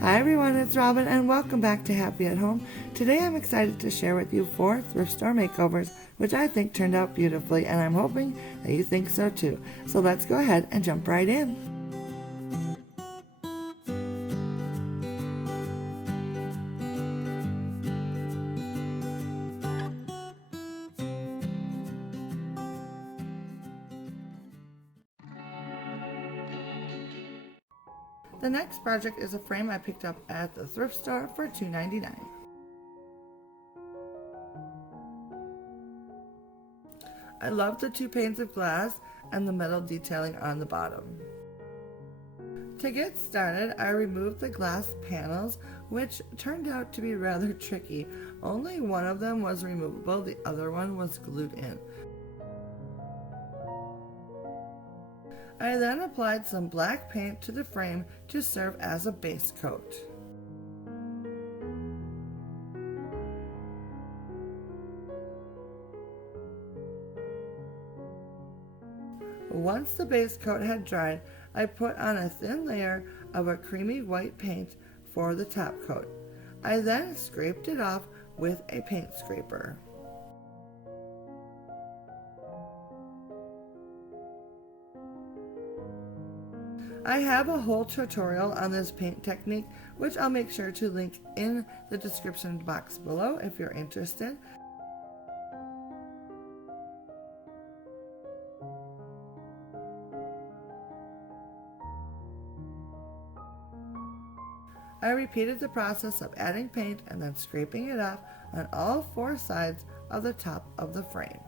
Hi everyone, it's Robin and welcome back to Happy at Home. Today I'm excited to share with you 4 thrift store makeovers, which I think turned out beautifully, and I'm hoping that you think so too. So let's go ahead and jump right in. The next project is a frame I picked up at the thrift store for $2.99. I love the 2 panes of glass and the metal detailing on the bottom. To get started, I removed the glass panels, which turned out to be rather tricky. Only one of them was removable, the other one was glued in. I then applied some black paint to the frame to serve as a base coat. Once the base coat had dried, I put on a thin layer of a creamy white paint for the top coat. I then scraped it off with a paint scraper. I have a whole tutorial on this paint technique, which I'll make sure to link in the description box below if you're interested. I repeated the process of adding paint and then scraping it off on all 4 sides of the top of the frame.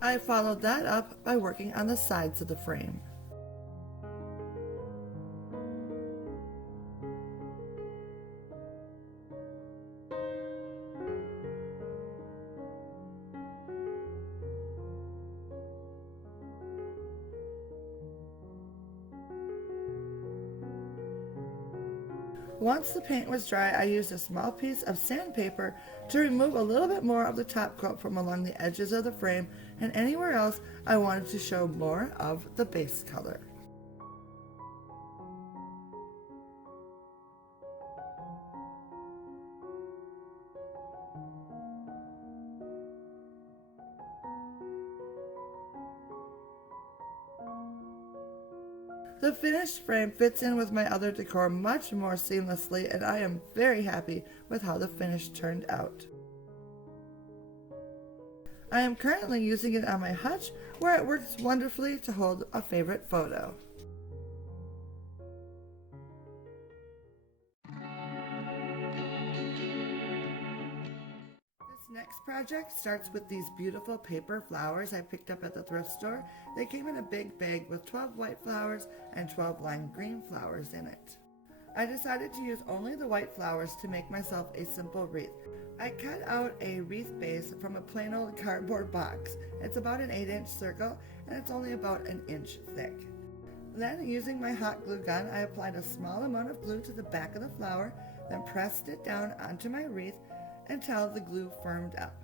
I followed that up by working on the sides of the frame. Once the paint was dry, I used a small piece of sandpaper to remove a little bit more of the top coat from along the edges of the frame and anywhere else I wanted to show more of the base color. The finished frame fits in with my other decor much more seamlessly, and I am very happy with how the finish turned out. I am currently using it on my hutch, where it works wonderfully to hold a favorite photo. Next project starts with these beautiful paper flowers I picked up at the thrift store. They came in a big bag with 12 white flowers and 12 lime green flowers in it. I decided to use only the white flowers to make myself a simple wreath. I cut out a wreath base from a plain old cardboard box. It's about an 8-inch circle and it's only about an inch thick. Then, using my hot glue gun, I applied a small amount of glue to the back of the flower, then pressed it down onto my wreath until the glue firmed up.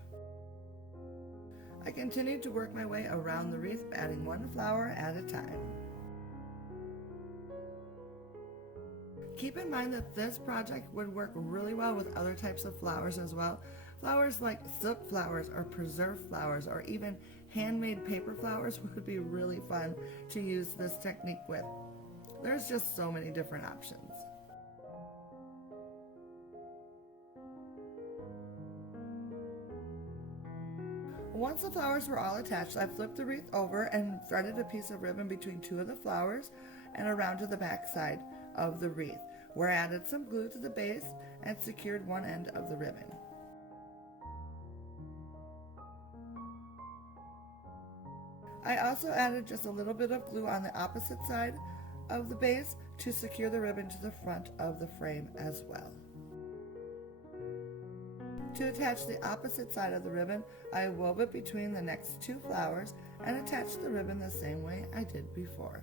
I continued to work my way around the wreath, adding 1 flower at a time. Keep in mind that this project would work really well with other types of flowers as well. Flowers like silk flowers or preserved flowers or even handmade paper flowers would be really fun to use this technique with. There's just so many different options. Once the flowers were all attached, I flipped the wreath over and threaded a piece of ribbon between 2 of the flowers and around to the back side of the wreath, where I added some glue to the base and secured one end of the ribbon. I also added just a little bit of glue on the opposite side of the base to secure the ribbon to the front of the frame as well. To attach the opposite side of the ribbon, I wove it between the next two flowers and attached the ribbon the same way I did before.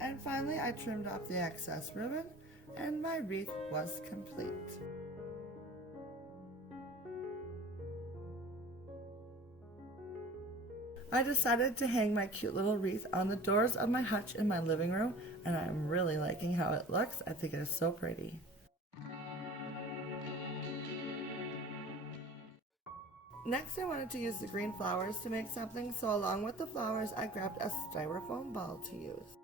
And finally, I trimmed off the excess ribbon, and my wreath was complete. I decided to hang my cute little wreath on the doors of my hutch in my living room, and I'm really liking how it looks. I think it is so pretty. Next, I wanted to use the green flowers to make something, so along with the flowers, I grabbed a styrofoam ball to use.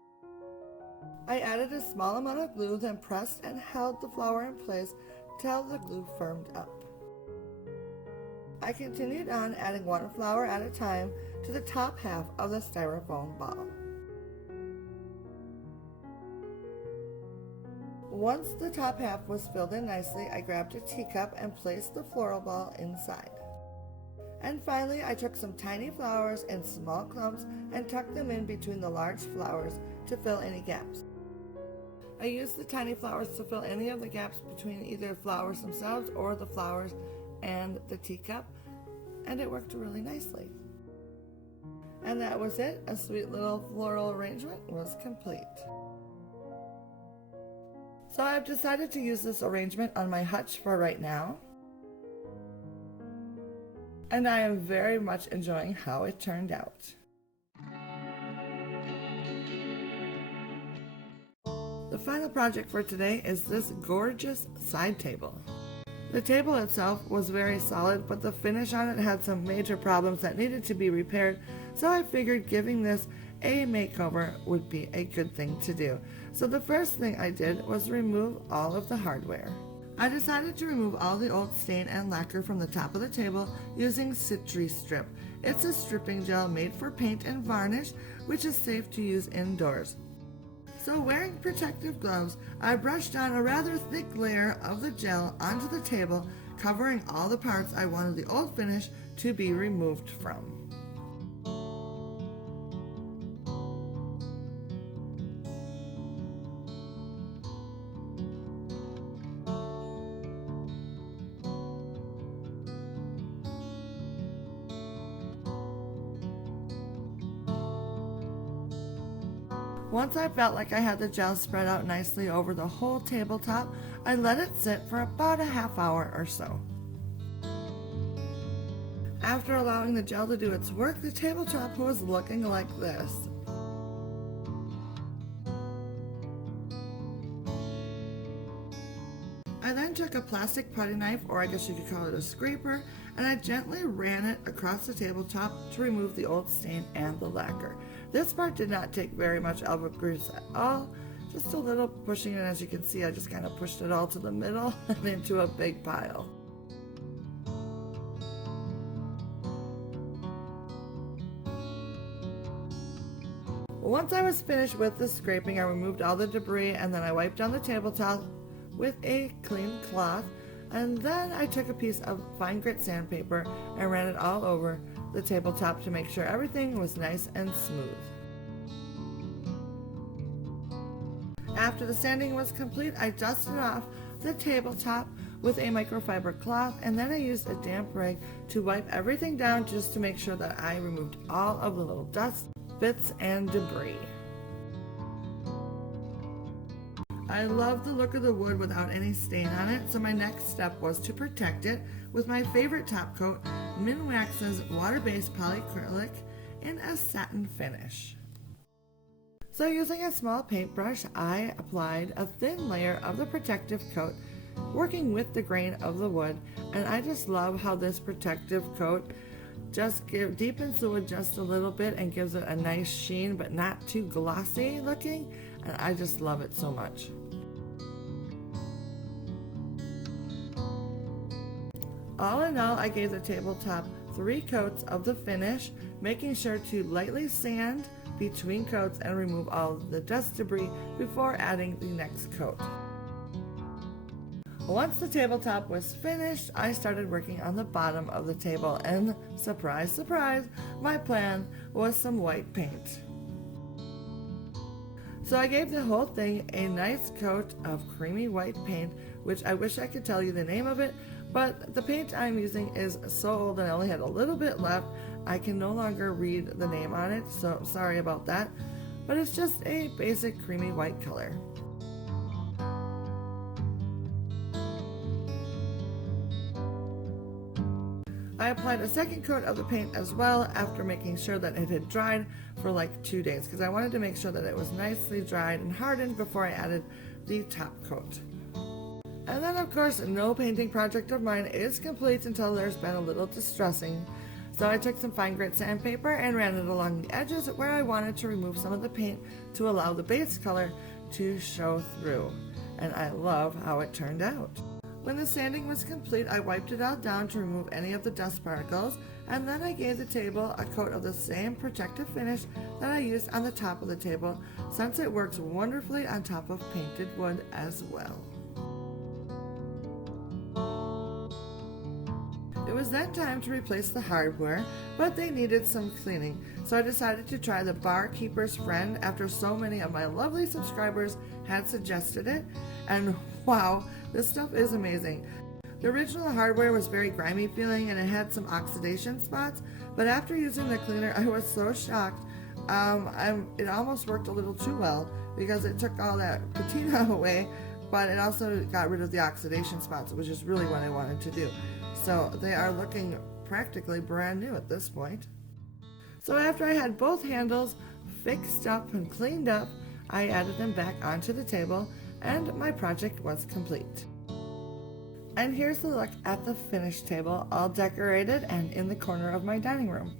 I added a small amount of glue, then pressed and held the flower in place till the glue firmed up. I continued on adding one flower at a time to the top half of the styrofoam ball. Once the top half was filled in nicely, I grabbed a teacup and placed the floral ball inside. And finally, I took some tiny flowers in small clumps and tucked them in between the large flowers to fill any gaps. I used the tiny flowers to fill any of the gaps between either the flowers themselves or the flowers and the teacup, and it worked really nicely. And that was it. A sweet little floral arrangement was complete. So I've decided to use this arrangement on my hutch for right now, and I am very much enjoying how it turned out. The final project for today is this gorgeous side table. The table itself was very solid, but the finish on it had some major problems that needed to be repaired, so I figured giving this a makeover would be a good thing to do. So the first thing I did was remove all of the hardware. I decided to remove all the old stain and lacquer from the top of the table using Citri Strip. It's a stripping gel made for paint and varnish, which is safe to use indoors. So wearing protective gloves, I brushed on a rather thick layer of the gel onto the table, covering all the parts I wanted the old finish to be removed from. Once I felt like I had the gel spread out nicely over the whole tabletop, I let it sit for about a half hour or so. After allowing the gel to do its work, the tabletop was looking like this. I then took a plastic putty knife, or I guess you could call it a scraper, and I gently ran it across the tabletop to remove the old stain and the lacquer. This part did not take very much elbow grease at all, just a little pushing, and as you can see, I just kind of pushed it all to the middle and into a big pile. Once I was finished with the scraping, I removed all the debris, and then I wiped down the tabletop with a clean cloth, and then I took a piece of fine grit sandpaper and ran it all over the tabletop to make sure everything was nice and smooth. After the sanding was complete, I dusted off the tabletop with a microfiber cloth, and then I used a damp rag to wipe everything down just to make sure that I removed all of the little dust, bits, and debris. I love the look of the wood without any stain on it, so my next step was to protect it with my favorite top coat, Minwax's water-based polyacrylic in a satin finish. So using a small paintbrush, I applied a thin layer of the protective coat, working with the grain of the wood, and I just love how this protective coat just deepens the wood just a little bit and gives it a nice sheen, but not too glossy looking, and I just love it so much. All in all, I gave the tabletop 3 coats of the finish, making sure to lightly sand between coats and remove all of the dust debris before adding the next coat. Once the tabletop was finished, I started working on the bottom of the table, and surprise, surprise, my plan was some white paint. So I gave the whole thing a nice coat of creamy white paint, which I wish I could tell you the name of it, but the paint I'm using is so old and I only had a little bit left. I can no longer read the name on it, so sorry about that, but it's just a basic creamy white color. I applied a second coat of the paint as well after making sure that it had dried for like 2 days, because I wanted to make sure that it was nicely dried and hardened before I added the top coat. And then of course no painting project of mine is complete until there's been a little distressing. So I took some fine grit sandpaper and ran it along the edges where I wanted to remove some of the paint to allow the base color to show through. And I love how it turned out. When the sanding was complete, I wiped it all down to remove any of the dust particles, and then I gave the table a coat of the same protective finish that I used on the top of the table, since it works wonderfully on top of painted wood as well. It was then time to replace the hardware, but they needed some cleaning, so I decided to try the Barkeeper's Friend after so many of my lovely subscribers had suggested it, and wow, this stuff is amazing. The original hardware was very grimy feeling and it had some oxidation spots, but after using the cleaner I was so shocked. It almost worked a little too well because it took all that patina away, but it also got rid of the oxidation spots, which is really what I wanted to do. So they are looking practically brand new at this point. So after I had both handles fixed up and cleaned up, I added them back onto the table and my project was complete. And here's the look at the finished table, all decorated and in the corner of my dining room.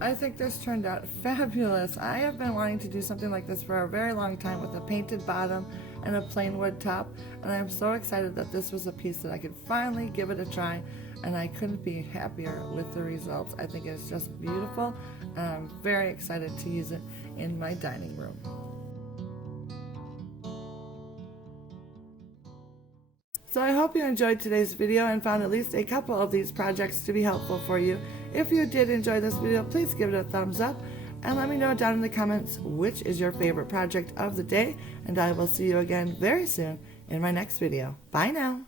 I think this turned out fabulous. I have been wanting to do something like this for a very long time with a painted bottom and a plain wood top, and I'm so excited that this was a piece that I could finally give it a try, and I couldn't be happier with the results. I think it's just beautiful, and I'm very excited to use it in my dining room. So I hope you enjoyed today's video and found at least a couple of these projects to be helpful for you. If you did enjoy this video, please give it a thumbs up and let me know down in the comments which is your favorite project of the day, and I will see you again very soon in my next video. Bye now.